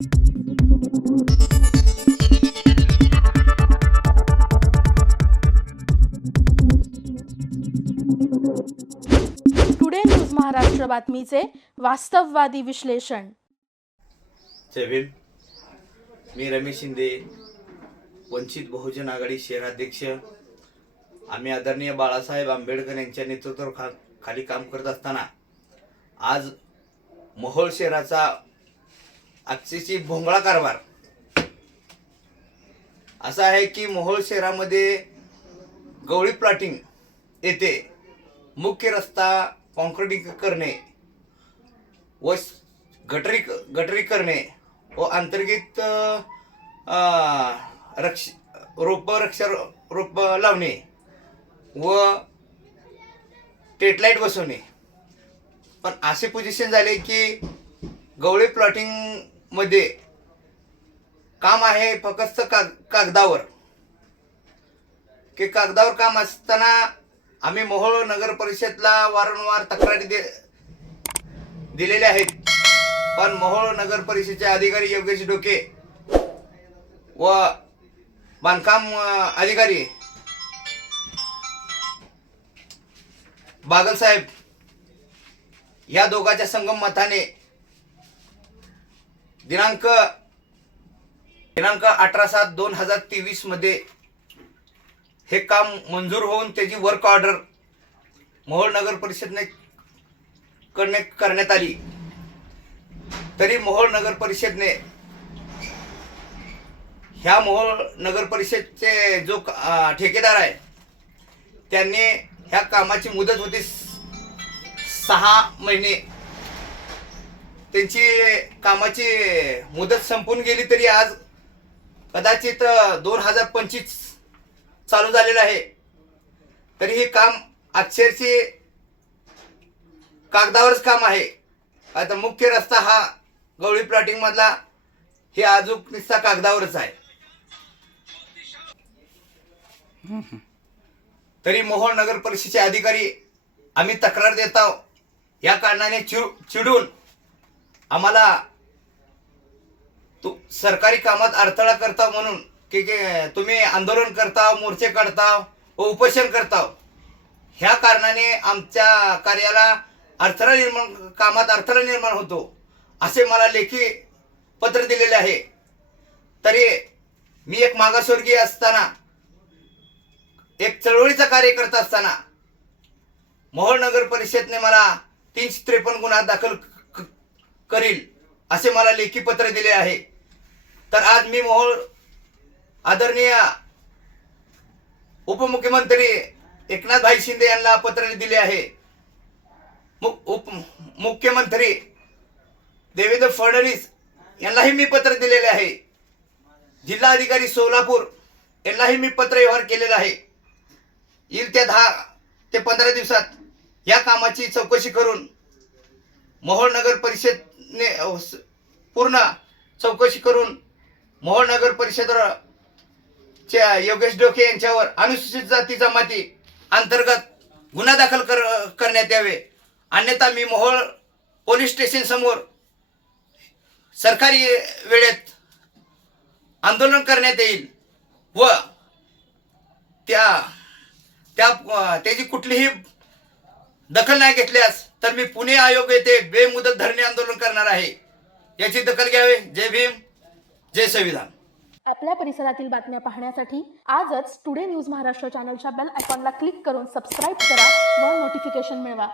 Today news Maharashtra बातमीचे वास्तववादी विश्लेषण जय भीम मी रमेश शिंदे वंचित बहुजन आघाडी शहराध्यक्ष आम्ही आदरणीय बाळासाहेब आंबेडकर यांच्या नेतृत्वाखा खाली काम करत असताना आज मोहोळ शहराचा आजची भोंगळा कारभार. असा आहे की मोहोळ शहरामध्ये गवळी प्लॉटिंग येथे मुख्य रस्ता कॉन्क्रिटिंग करणे व गटरी गटरी करणे व अंतर्गत रक्ष रोप रक्षा रोप लावणे व टेटलाईट बसवणे. पण असे पोझिशन झाले की गवळी प्लॉटिंग मध्ये काम आहे फक्त काग कागदावर. की कागदावर काम असताना आम्ही मोहोळ नगर परिषदला वारंवार तक्रारी दे दिलेल्या आहेत. पण मोहोळ नगर परिषदेचे अधिकारी योगेश डोके व बांधकाम अधिकारी बागल साहेब या दोघांच्या संगम मताने दिनांक दिनांक अठरा सात दोन हजार तेवीसमध्ये हे काम मंजूर होऊन त्याची वर्क ऑर्डर मोहोळ नगर परिषदने करणे करण्यात आली. तरी मोहोळ नगर परिषदने ह्या मोहोळ नगर परिषदचे जो ठेकेदार आहे त्यांनी ह्या कामाची मुदत होती स- सहा महिने त्यांची कामाची मुदत संपून गेली तरी आज कदाचित दोन हजार पंचवीस चालू झालेलं आहे. तरी हे काम अक्षरशः कागदावरच काम आहे. आता मुख्य रस्ता हा गवळी प्लॉटिंग मधला हे अजून निस्ता कागदावरच आहे. तरी मोहोळ नगर परिषदेचे अधिकारी आम्ही तक्रार देत आहोत. या कारणाने चिड चिडून आम्हाला तू सरकारी कामात अडथळा करता म्हणून की तुम्ही आंदोलन करता मोर्चे काढता व उपोषण करता ह्या कारणाने आमच्या कार्याला अडथळा निर्माण कामात अडथळा निर्माण होतो असे मला लेखी पत्र दिलेले आहे. तरी मी एक मागासवर्गीय असताना एक चळवळीचा कार्य करत असताना मोहोळ नगर परिषदने मला तीनशे त्रेपन्न गुन्हा दाखल करील असे मला लेखी पत्र दिले आहे. तर आज मी मोहोळ आदरणीय उपमुख्यमंत्री एकनाथभाई शिंदे यांना पत्र दिले आहे. मु- उप मुख्यमंत्री देवेंद्र फडणवीस यांनाही मी पत्र दिलेले आहे. जिल्हाधिकारी सोलापूर यांनाही मी पत्र व्यवहार केलेला आहे. येईल त्या दहा ते पंधरा दिवसात या कामाची चौकशी करून मोहोळ नगर परिषदने स- पूर्ण चौकशी करून मोहोळ नगर परिषद च्या योगेश डोके यांच्यावर अनुसूचित जाती जमाती अंतर्गत गुन्हा दाखल कर करण्यात यावे. अन्यथा मी मोहोळ पोलीस स्टेशन समोर सरकारी वेळेत आंदोलन करण्यात येईल व त्या त्या त्याची कुठलीही दखल नाही घेतल्यास तर मी पुणे आयोग येथे बेमुदत धरणे आंदोलन करणार आहे. याची दखल घ्यावे. जय भीम. जय संविधान. आपल्या परिसरातील बातम्या पाहण्यासाठी आजच टुडे न्यूज महाराष्ट्र चॅनलच्या बेल आयकॉनला क्लिक करून सबस्क्राईब करा व नोटिफिकेशन मिळवा.